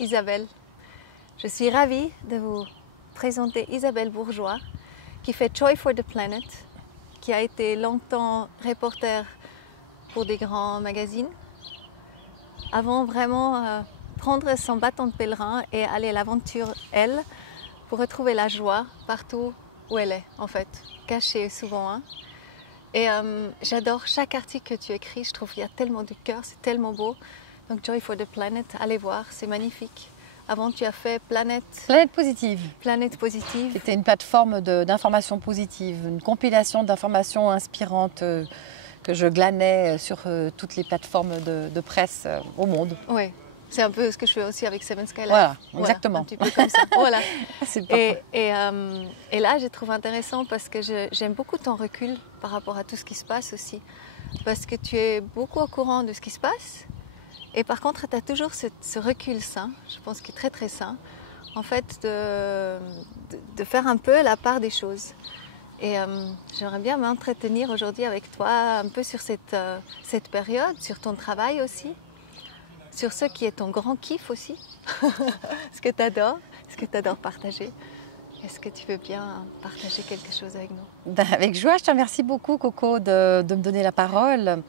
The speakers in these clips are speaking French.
Isabelle. Je suis ravie de vous présenter Isabelle Bourgeois, qui fait Joy for the Planet, qui a été longtemps reporter pour des grands magazines, avant vraiment prendre son bâton de pèlerin et aller à l'aventure, elle, pour retrouver la joie partout où elle est, en fait, cachée souvent. Hein. Et j'adore chaque article que tu écris, je trouve qu'il y a tellement de cœur, c'est tellement beau. Donc Joy for the Planet, allez voir, c'est magnifique. Avant, tu as fait Planète Positive. Planète Positive. C'était une plateforme d'informations positives, une compilation d'informations inspirantes que je glanais sur toutes les plateformes de presse au monde. Oui, c'est un peu ce que je fais aussi avec Seven Sky Life. Voilà, exactement. Un petit peu comme ça. Voilà. Et là, je trouve intéressant parce que j'aime beaucoup ton recul par rapport à tout ce qui se passe aussi. Parce que tu es beaucoup au courant de ce qui se passe. Et par contre, tu as toujours ce recul sain, je pense qu'il est très très sain, en fait, de faire un peu la part des choses. Et j'aimerais bien m'entretenir aujourd'hui avec toi un peu sur cette période, sur ton travail aussi, sur ce qui est ton grand kiff aussi, ce que tu adores partager. Est-ce que tu veux bien partager quelque chose avec nous? Avec joie, je te remercie beaucoup, Coco, de me donner la parole.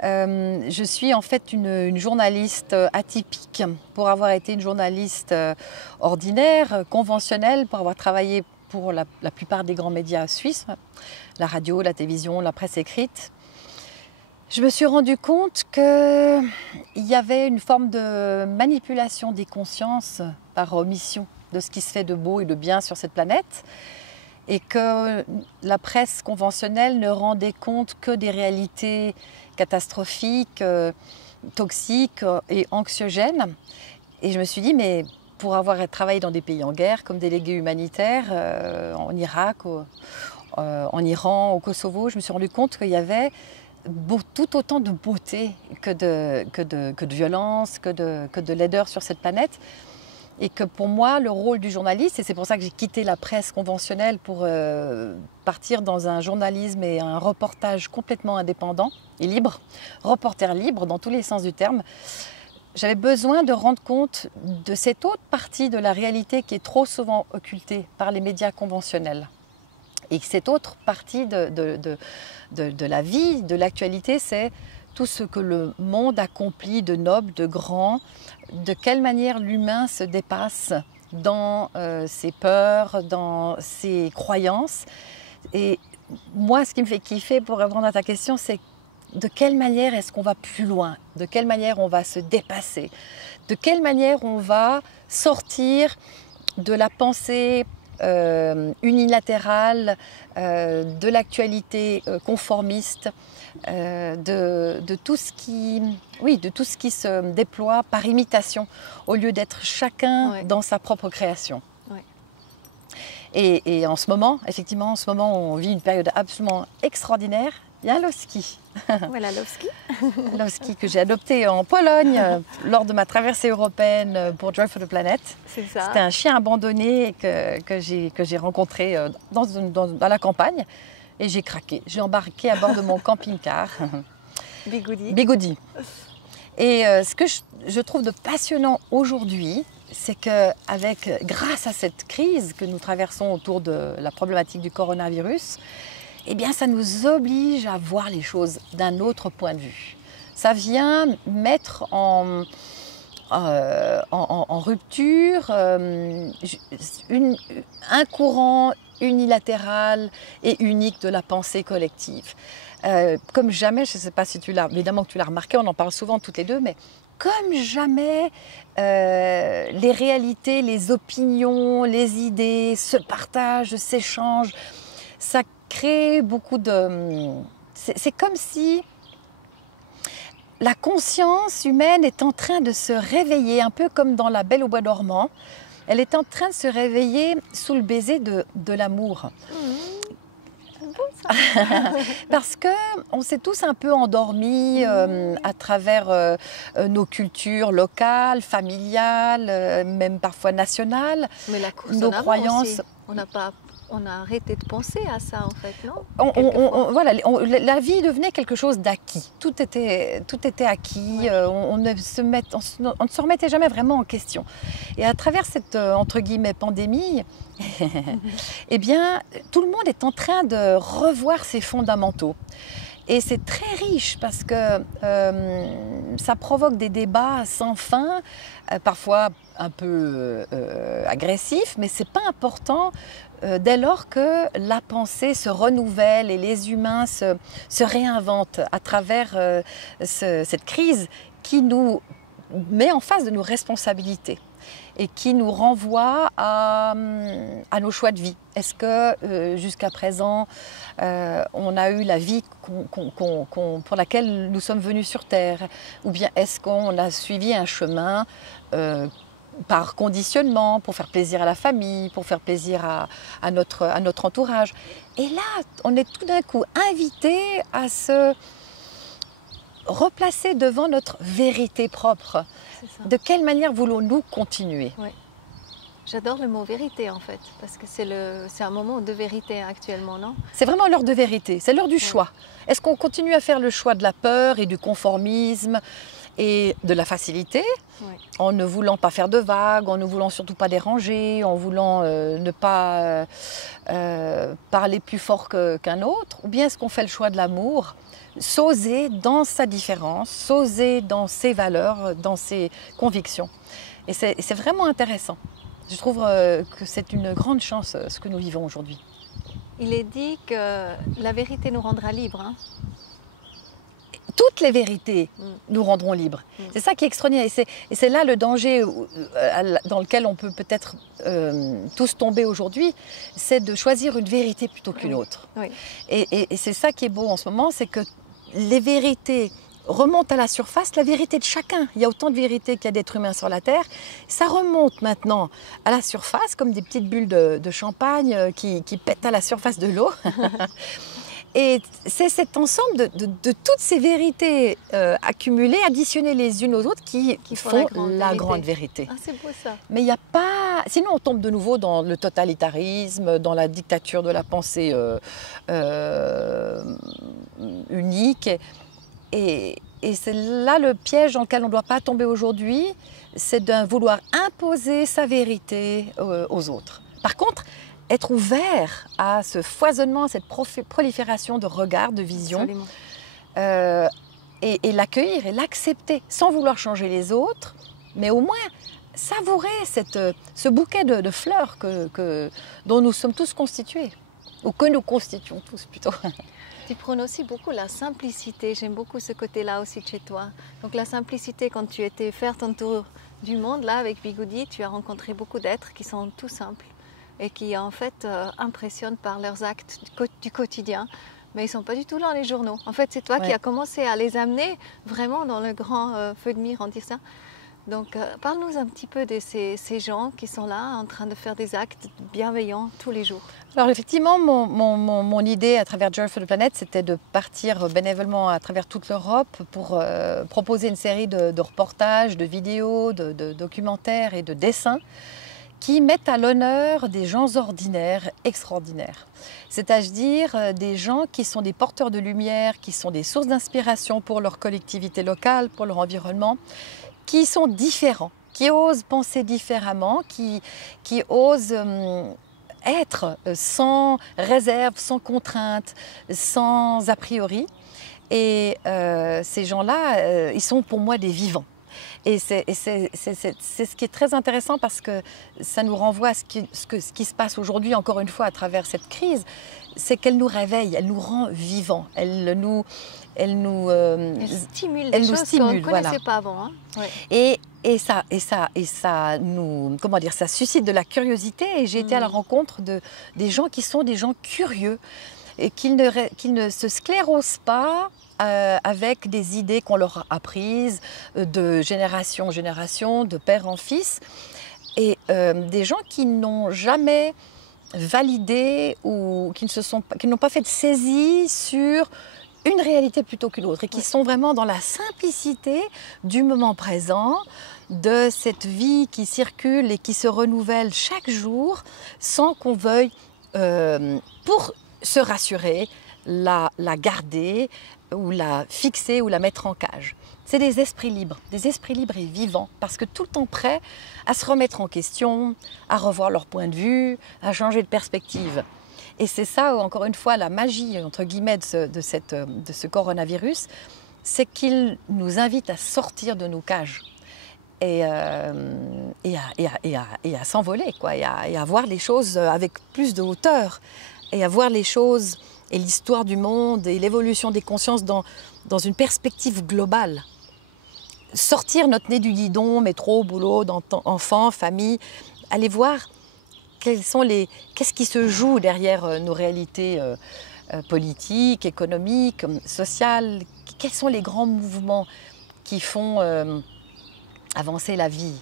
Je suis en fait une journaliste atypique pour avoir été une journaliste ordinaire, conventionnelle, pour avoir travaillé pour la plupart des grands médias suisses, la radio, la télévision, la presse écrite. Je me suis rendu compte qu'il y avait une forme de manipulation des consciences par omission de ce qui se fait de beau et de bien sur cette planète, et que la presse conventionnelle ne rendait compte que des réalités catastrophiques, toxiques et anxiogènes. Et je me suis dit, mais pour avoir travaillé dans des pays en guerre, comme déléguée humanitaire, en Irak, en Iran, au Kosovo, je me suis rendu compte qu'il y avait tout autant de beauté que de violence, que de laideur sur cette planète. Et que pour moi, le rôle du journaliste, et c'est pour ça que j'ai quitté la presse conventionnelle pour partir dans un journalisme et un reportage complètement indépendant et libre, reporter libre dans tous les sens du terme, j'avais besoin de rendre compte de cette autre partie de la réalité qui est trop souvent occultée par les médias conventionnels. Et cette autre partie de la vie, de l'actualité, c'est tout ce que le monde accomplit de noble, de grand, de quelle manière l'humain se dépasse dans ses peurs, dans ses croyances. Et moi, ce qui me fait kiffer, pour répondre à ta question, c'est de quelle manière est-ce qu'on va plus loin, de quelle manière on va se dépasser, de quelle manière on va sortir de la pensée unilatérale, de l'actualité conformiste, de tout ce qui se déploie par imitation, au lieu d'être chacun dans sa propre création. Ouais. Et en ce moment, effectivement, on vit une période absolument extraordinaire. Il y a Lowski. Voilà, Lowski. Lowski que j'ai adopté en Pologne lors de ma traversée européenne pour Joy for the Planet. C'est ça. C'était un chien abandonné que j'ai rencontré dans la campagne. Et j'ai craqué. J'ai embarqué à bord de mon camping-car. Bigoudi. Et ce que je trouve de passionnant aujourd'hui, c'est que grâce à cette crise que nous traversons autour de la problématique du coronavirus, eh bien, ça nous oblige à voir les choses d'un autre point de vue. Ça vient mettre en rupture un courant unilatéral et unique de la pensée collective. Comme jamais, je ne sais pas si évidemment que tu l'as remarqué, on en parle souvent toutes les deux, mais comme jamais, les réalités, les opinions, les idées se partagent, s'échangent. Ça crée beaucoup de... C'est comme si la conscience humaine est en train de se réveiller, un peu comme dans La Belle au bois dormant. Elle est en train de se réveiller sous le baiser de l'amour. Parce qu'on s'est tous un peu endormis à travers nos cultures locales, familiales, même parfois nationales. Mais la course nos en avant croyances. Aussi. On n'a pas on a arrêté de penser à ça en fait, non? Voilà, la vie devenait quelque chose d'acquis. Tout était acquis. Ouais. On ne se remettait jamais vraiment en question. Et à travers cette entre guillemets pandémie, eh bien, tout le monde est en train de revoir ses fondamentaux. Et c'est très riche parce que ça provoque des débats sans fin, parfois un peu agressifs, mais ce n'est pas important dès lors que la pensée se renouvelle et les humains se réinventent à travers cette crise qui nous met en face de nos responsabilités et qui nous renvoie à nos choix de vie. Est-ce que jusqu'à présent, on a eu la vie pour laquelle nous sommes venus sur Terre? Ou bien est-ce qu'on a suivi un chemin par conditionnement, pour faire plaisir à la famille, pour faire plaisir à notre entourage? Et là, on est tout d'un coup invité à se replacer devant notre vérité propre. De quelle manière voulons-nous continuer? Ouais. J'adore le mot vérité en fait, parce que c'est un moment de vérité actuellement, non? C'est vraiment l'heure de vérité, c'est l'heure du choix. Est-ce qu'on continue à faire le choix de la peur et du conformisme et de la facilité, en ne voulant pas faire de vagues, en ne voulant surtout pas déranger, en voulant ne pas parler plus fort qu'un autre? Ou bien est-ce qu'on fait le choix de l'amour, s'oser dans sa différence, s'oser dans ses valeurs, dans ses convictions? Et c'est vraiment intéressant. Je trouve que c'est une grande chance ce que nous vivons aujourd'hui. Il est dit que la vérité nous rendra libres. Hein? Toutes les vérités nous rendront libres. C'est ça qui est extraordinaire. Et c'est là le danger dans lequel on peut peut-être tous tomber aujourd'hui, c'est de choisir une vérité plutôt qu'une autre. Oui. Et c'est ça qui est beau en ce moment, c'est que les vérités remontent à la surface, la vérité de chacun. Il y a autant de vérités qu'il y a d'êtres humains sur la Terre. Ça remonte maintenant à la surface, comme des petites bulles de champagne qui pètent à la surface de l'eau. Et c'est cet ensemble de toutes ces vérités accumulées, additionnées les unes aux autres, qui font la grande vérité. Ah, c'est beau ça. Mais il n'y a pas... Sinon, on tombe de nouveau dans le totalitarisme, dans la dictature de la pensée unique. Et c'est là le piège dans lequel on ne doit pas tomber aujourd'hui, c'est de vouloir imposer sa vérité aux autres. Par contre, être ouvert à ce foisonnement, à cette prolifération de regards, de visions, et l'accueillir et l'accepter, sans vouloir changer les autres, mais au moins savourer ce bouquet de fleurs dont nous sommes tous constitués, ou que nous constituons tous plutôt. Tu prônes aussi beaucoup la simplicité, j'aime beaucoup ce côté-là aussi chez toi. Donc la simplicité, quand tu étais faire ton tour du monde, là avec Bigoudi, tu as rencontré beaucoup d'êtres qui sont tout simples et qui en fait impressionnent par leurs actes du quotidien, mais ils ne sont pas du tout dans les journaux. En fait, c'est toi qui as commencé à les amener vraiment dans le grand feu de mire, on dit ça. Donc parle-nous un petit peu de ces gens qui sont là en train de faire des actes bienveillants tous les jours. Alors effectivement, mon idée à travers Joy for the Planet, c'était de partir bénévolement à travers toute l'Europe pour proposer une série de reportages, de vidéos, de documentaires et de dessins qui mettent à l'honneur des gens ordinaires, extraordinaires. C'est-à-dire des gens qui sont des porteurs de lumière, qui sont des sources d'inspiration pour leur collectivité locale, pour leur environnement, qui sont différents, qui osent penser différemment, qui osent être sans réserve, sans contrainte, sans a priori. Et ces gens-là, ils sont pour moi des vivants. Et c'est ce qui est très intéressant parce que ça nous renvoie à ce qui se passe aujourd'hui, encore une fois, à travers cette crise, c'est qu'elle nous réveille, elle nous rend vivants, elle stimule des choses qu'on ne connaissait pas avant. Hein. Ouais. Et ça nous, comment dire, ça suscite de la curiosité. Et j'ai été à la rencontre des gens qui sont des gens curieux et qui ne se sclérosent pas avec des idées qu'on leur a apprises de génération en génération, de père en fils, et des gens qui n'ont jamais validé ou qui n'ont pas fait de saisie sur une réalité plutôt qu'une autre et qui sont vraiment dans la simplicité du moment présent, de cette vie qui circule et qui se renouvelle chaque jour sans qu'on veuille pour se rassurer, la garder ou la fixer ou la mettre en cage. C'est des esprits libres et vivants, parce que tout le temps prêts à se remettre en question, à revoir leur point de vue, à changer de perspective. Et c'est ça, encore une fois, la magie, entre guillemets, de ce coronavirus, c'est qu'il nous invite à sortir de nos cages et à s'envoler, quoi, et à voir les choses avec plus de hauteur, et à voir les choses et l'histoire du monde et l'évolution des consciences dans une perspective globale. Sortir notre nez du guidon, métro, boulot, enfants, famille, aller voir qu'est-ce qui se joue derrière nos réalités politiques, économiques, sociales, quels sont les grands mouvements qui font avancer la vie.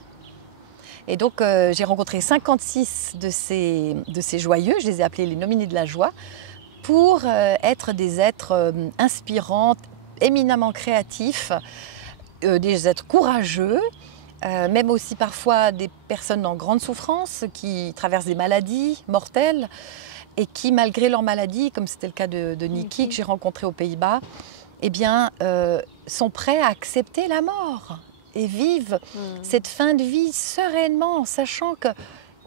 Et donc j'ai rencontré 56 de ces joyeux, je les ai appelés les nominés de la joie, pour être des êtres inspirants, éminemment créatifs, des êtres courageux, même aussi parfois des personnes en grande souffrance qui traversent des maladies mortelles et qui, malgré leur maladie, comme c'était le cas de Niki que j'ai rencontré aux Pays-Bas, eh bien, sont prêts à accepter la mort et vivent cette fin de vie sereinement, sachant que,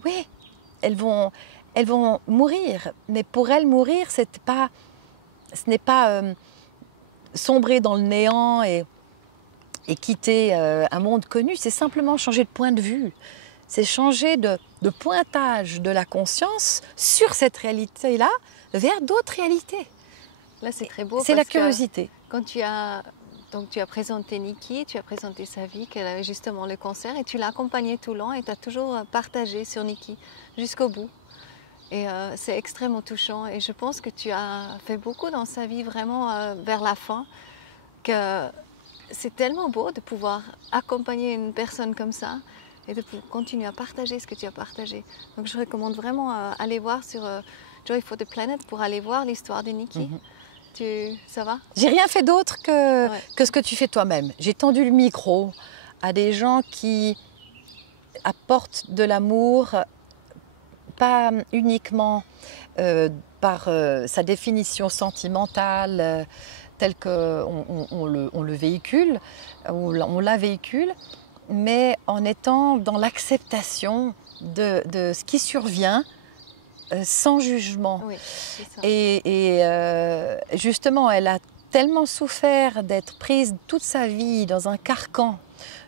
oui, elles vont mourir, mais pour elles, mourir, ce n'est pas sombrer dans le néant et quitter un monde connu, c'est simplement changer de point de vue. C'est changer de pointage de la conscience sur cette réalité-là vers d'autres réalités. Là, c'est très beau. C'est la curiosité. Quand tu as présenté Niki, tu as présenté sa vie, qu'elle avait justement le cancer, et tu l'as accompagnée tout le long et tu as toujours partagé sur Niki jusqu'au bout. Et c'est extrêmement touchant. Et je pense que tu as fait beaucoup dans sa vie vraiment vers la fin, que c'est tellement beau de pouvoir accompagner une personne comme ça et de continuer à partager ce que tu as partagé. Donc je recommande vraiment aller voir sur Joy for the Planet pour aller voir l'histoire de Niki. Ça va? J'ai rien fait d'autre que ce que tu fais toi-même. J'ai tendu le micro à des gens qui apportent de l'amour, pas uniquement par sa définition sentimentale, telle qu'on le véhicule, on la véhicule, mais en étant dans l'acceptation de ce qui survient sans jugement. Oui, c'est ça. Et justement, elle a tellement souffert d'être prise toute sa vie dans un carcan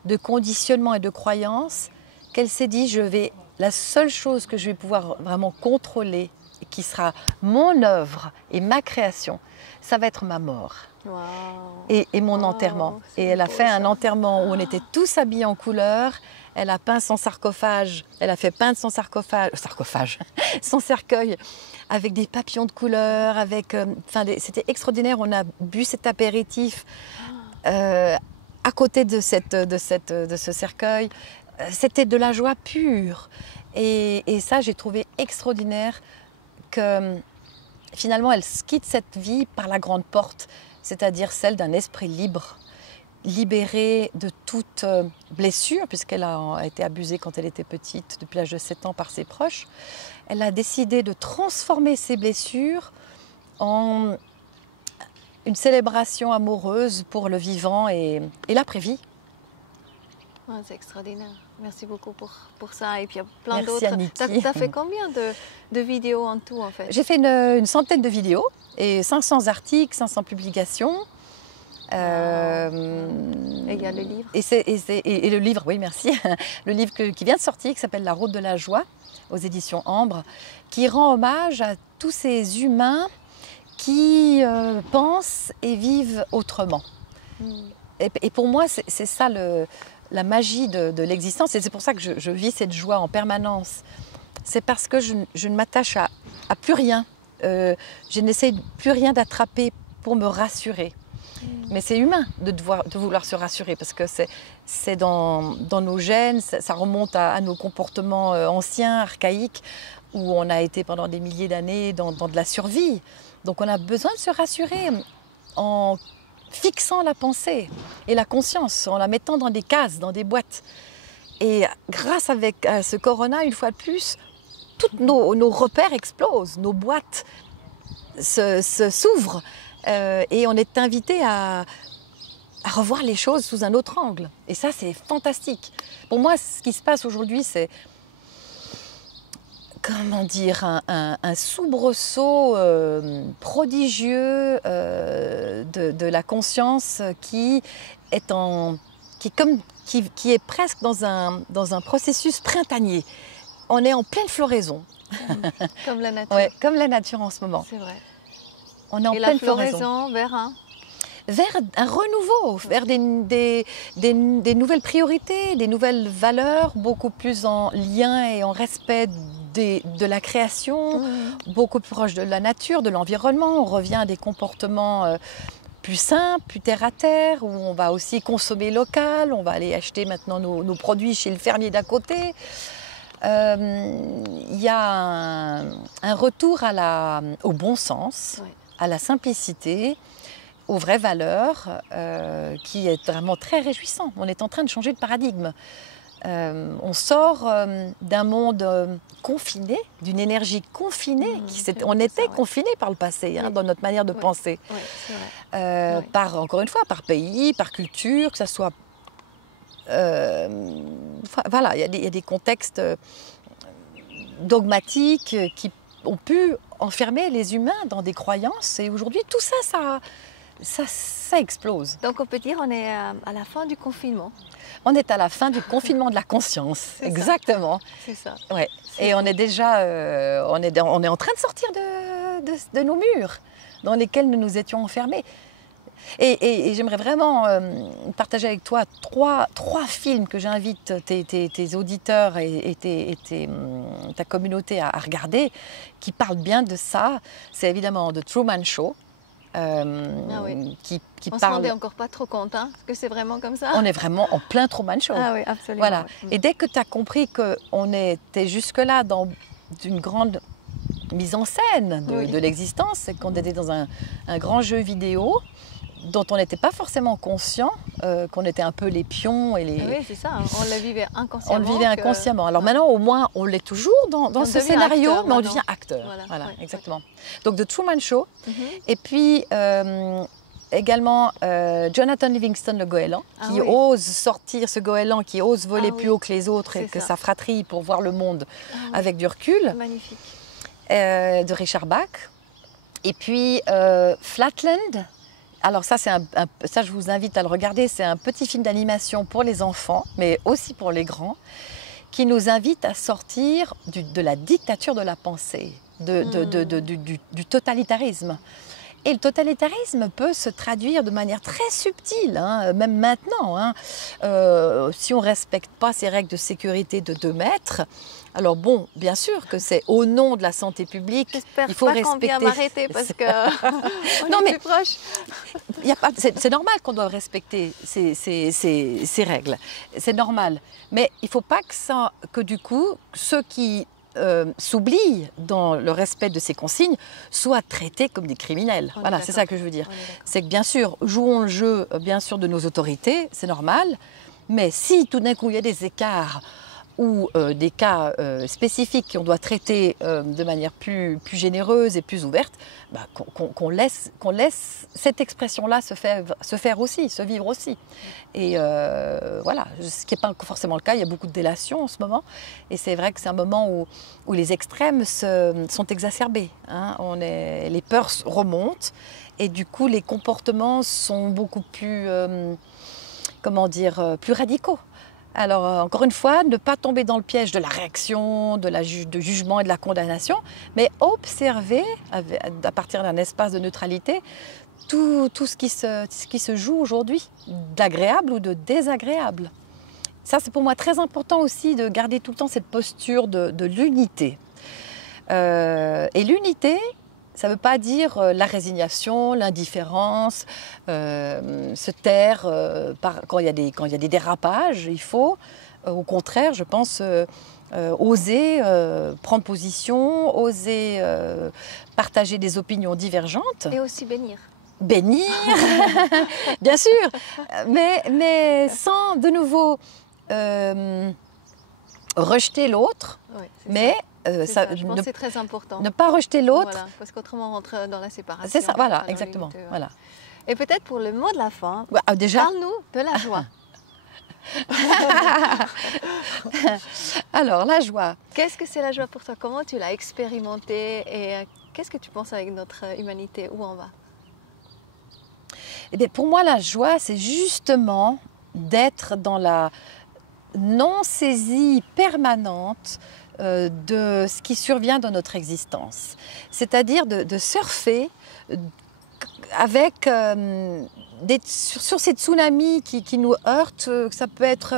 de conditionnement et de croyances qu'elle s'est dit, la seule chose que je vais pouvoir vraiment contrôler, qui sera mon œuvre et ma création, ça va être ma mort. Wow. Et mon enterrement. Et elle a fait un enterrement où on était tous habillés en couleur. Elle a peint son sarcophage, elle a fait peindre son son cercueil avec des papillons de couleur, c'était extraordinaire. On a bu cet apéritif à côté de ce cercueil. C'était de la joie pure. Et ça, j'ai trouvé extraordinaire que finalement, elle quitte cette vie par la grande porte, c'est-à-dire celle d'un esprit libre, libérée de toute blessure, puisqu'elle a été abusée quand elle était petite, depuis l'âge de 7 ans, par ses proches. Elle a décidé de transformer ses blessures en une célébration amoureuse pour le vivant et l'après-vie. Oh, c'est extraordinaire. Merci beaucoup pour ça. Et puis il y a plein Merci d'autres. Tu as fait combien de vidéos en tout, en fait? J'ai fait une centaine de vidéos et 500 articles, 500 publications. Et il y a le livre. Et le livre, oui, merci. Le livre qui vient de sortir, qui s'appelle La Route de la Joie, aux éditions Ambre, qui rend hommage à tous ces humains qui pensent et vivent autrement. Et pour moi, c'est ça la magie de l'existence. Et c'est pour ça que je vis cette joie en permanence. C'est parce que je ne m'attache à plus rien. Je n'essaie plus rien d'attraper pour me rassurer. Mais c'est humain de vouloir se rassurer, parce que c'est dans nos gènes, ça remonte à nos comportements anciens, archaïques, où on a été pendant des milliers d'années dans de la survie. Donc on a besoin de se rassurer en fixant la pensée et la conscience, en la mettant dans des cases, dans des boîtes. Et grâce à ce corona, une fois de plus, tous nos repères explosent, nos boîtes s'ouvrent et on est invité à revoir les choses sous un autre angle. Et ça, c'est fantastique. Pour moi, ce qui se passe aujourd'hui, c'est, comment dire, un soubresaut prodigieux de la conscience qui est presque dans un processus printanier. On est en pleine floraison. Comme la nature. Ouais, comme la nature en ce moment. C'est vrai. On est en Et pleine la floraison floraison. vers Un renouveau, vers des nouvelles priorités, des nouvelles valeurs, beaucoup plus en lien et en respect de la création, beaucoup plus proche de la nature, de l'environnement. On revient à des comportements plus simples, plus terre à terre, où on va aussi consommer local, on va aller acheter maintenant nos produits chez le fermier d'à côté. Il y a un retour au bon sens, Oui. à la simplicité, aux vraies valeurs, qui est vraiment très réjouissant. On est en train de changer de paradigme. On sort d'un monde confiné, d'une énergie confinée. On était confinés par le passé, hein, dans notre manière de penser. Oui, c'est vrai. Encore une fois, par pays, par culture, que ce soit... voilà, il y a des contextes dogmatiques qui ont pu enfermer les humains dans des croyances. Et aujourd'hui, tout ça explose. Donc on peut dire qu'on est à la fin du confinement. On est à la fin du confinement de la conscience. Exactement. C'est ça. Ouais. Et on est déjà, on est en train de sortir de nos murs dans lesquels nous nous étions enfermés. Et j'aimerais vraiment partager avec toi trois films que j'invite tes auditeurs et ta communauté à regarder, qui parlent bien de ça. C'est évidemment The Truman Show. Qui on parle... se rendait encore pas trop compte, hein, parce que c'est vraiment comme ça. On est vraiment en plein Truman Show. Ah oui, absolument. Voilà. Et dès que tu as compris qu'on était jusque-là dans une grande mise en scène de l'existence, et qu'on était dans un grand jeu vidéo dont on n'était pas forcément conscient, qu'on était un peu les pions et les... Oui, c'est ça, on le vivait inconsciemment. On le vivait inconsciemment. Alors maintenant, au moins, on l'est toujours dans ce scénario, mais on devient acteur. Voilà, exactement. Donc, The Truman Show. Et puis, également, Jonathan Livingston, le goéland, qui ose sortir, ce goéland qui ose voler plus haut que les autres et que sa fratrie pour voir le monde avec du recul. Magnifique. De Richard Bach. Et puis, Flatland. Alors ça, ça, je vous invite à le regarder. C'est un petit film d'animation pour les enfants, mais aussi pour les grands, qui nous invite à sortir de la dictature de la pensée, du totalitarisme. Et le totalitarisme peut se traduire de manière très subtile, hein, même maintenant. Hein. Si on ne respecte pas ces règles de sécurité de 2 mètres, alors bon, bien sûr que c'est au nom de la santé publique, il faut respecter. J'espère pas qu'on vient m'arrêter parce qu'on est plus proche. C'est normal qu'on doive respecter ces règles, c'est normal. Mais il ne faut pas que du coup, ceux qui s'oublient dans le respect de ces consignes soient traités comme des criminels. Voilà, c'est ça que je veux dire. C'est que bien sûr, jouons le jeu bien sûr de nos autorités, c'est normal, mais si tout d'un coup il y a des écarts ou des cas spécifiques qu'on doit traiter de manière plus généreuse et plus ouverte, bah, qu'on laisse cette expression-là se faire aussi, se vivre aussi. Et voilà, ce qui n'est pas forcément le cas, il y a beaucoup de délation en ce moment. Et c'est vrai que c'est un moment où les extrêmes sont exacerbés. Hein. Les peurs remontent et du coup les comportements sont beaucoup plus, plus radicaux. Alors, encore une fois, ne pas tomber dans le piège de la réaction, de jugement et de la condamnation, mais observer, à partir d'un espace de neutralité, tout ce qui se joue aujourd'hui, d'agréable ou de désagréable. Ça, c'est pour moi très important aussi de garder tout le temps cette posture de l'unité. Et l'unité, ça ne veut pas dire la résignation, l'indifférence, se taire quand il y a des dérapages. Il faut, au contraire, je pense, oser prendre position, oser partager des opinions divergentes. Et aussi bénir. Bénir, bien sûr, mais sans de nouveau rejeter l'autre, mais C'est ça, je pense que c'est très important. Ne pas rejeter l'autre. Voilà, parce qu'autrement on rentre dans la séparation. C'est ça, voilà, exactement. Voilà. Et peut-être pour le mot de la fin, déjà, parle-nous de la joie. Alors, la joie. Qu'est-ce que c'est la joie pour toi? Comment tu l'as expérimentée et qu'est-ce que tu penses avec notre humanité? Où on va? Eh bien, pour moi, la joie, c'est justement d'être dans la non-saisie permanente de ce qui survient dans notre existence. C'est-à-dire de surfer avec sur ces tsunamis qui nous heurtent. Ça peut être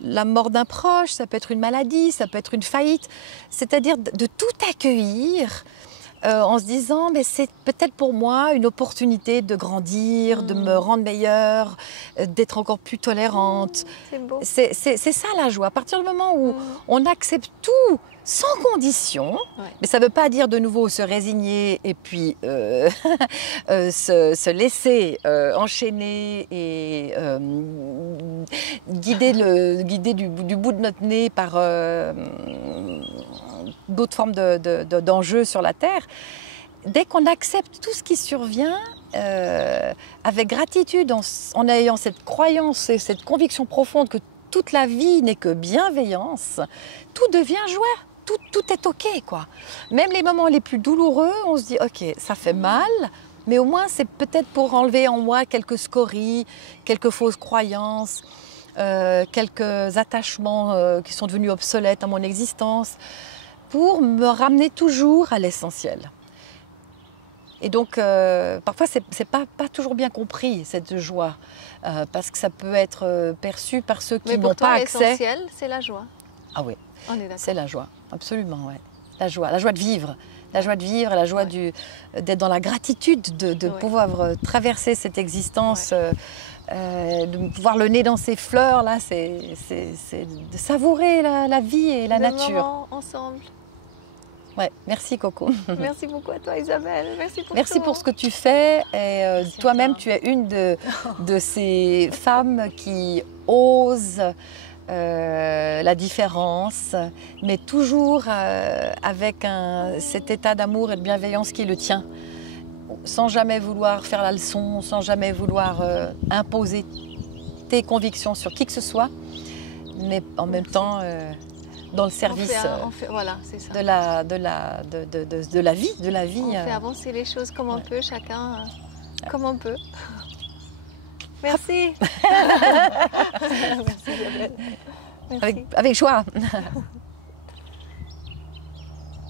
la mort d'un proche, ça peut être une maladie, ça peut être une faillite. C'est-à-dire de tout accueillir en se disant mais c'est peut-être pour moi une opportunité de grandir, de me rendre meilleure, d'être encore plus tolérante. C'est beau. C'est ça la joie. À partir du moment où on accepte tout sans condition, mais ça ne veut pas dire de nouveau se résigner et puis se laisser enchaîner et guider du bout de notre nez par d'autres formes d'enjeux sur la Terre. Dès qu'on accepte tout ce qui survient avec gratitude, en ayant cette croyance et cette conviction profonde que toute la vie n'est que bienveillance, tout devient joie. Tout est OK, quoi. Même les moments les plus douloureux, on se dit OK, ça fait mal, mais au moins c'est peut-être pour enlever en moi quelques scories, quelques fausses croyances, quelques attachements qui sont devenus obsolètes à mon existence, pour me ramener toujours à l'essentiel. Et donc, parfois, c'est pas toujours bien compris, cette joie, parce que ça peut être perçu par ceux qui n'ont pas accès. Mais pour toi, l'essentiel, c'est la joie. Ah oui, c'est la joie, absolument, ouais. La joie de vivre. La joie de vivre, la joie d'être dans la gratitude de pouvoir traverser cette existence, de pouvoir le nez dans ses fleurs, là, c'est de savourer la vie et la nature. Moment ensemble. Ouais, merci Coco. Merci beaucoup à toi Isabelle. Merci pour ce que tu fais. Et toi-même, tu es une de ces femmes qui osent la différence, mais toujours avec cet état d'amour et de bienveillance qui est le tien, sans jamais vouloir faire la leçon, sans jamais vouloir imposer tes convictions sur qui que ce soit, mais en même temps dans le service voilà, c'est ça. de la vie. On fait avancer les choses comme on peut, chacun comme on peut. Merci. Merci Isabelle. Merci. Avec joie.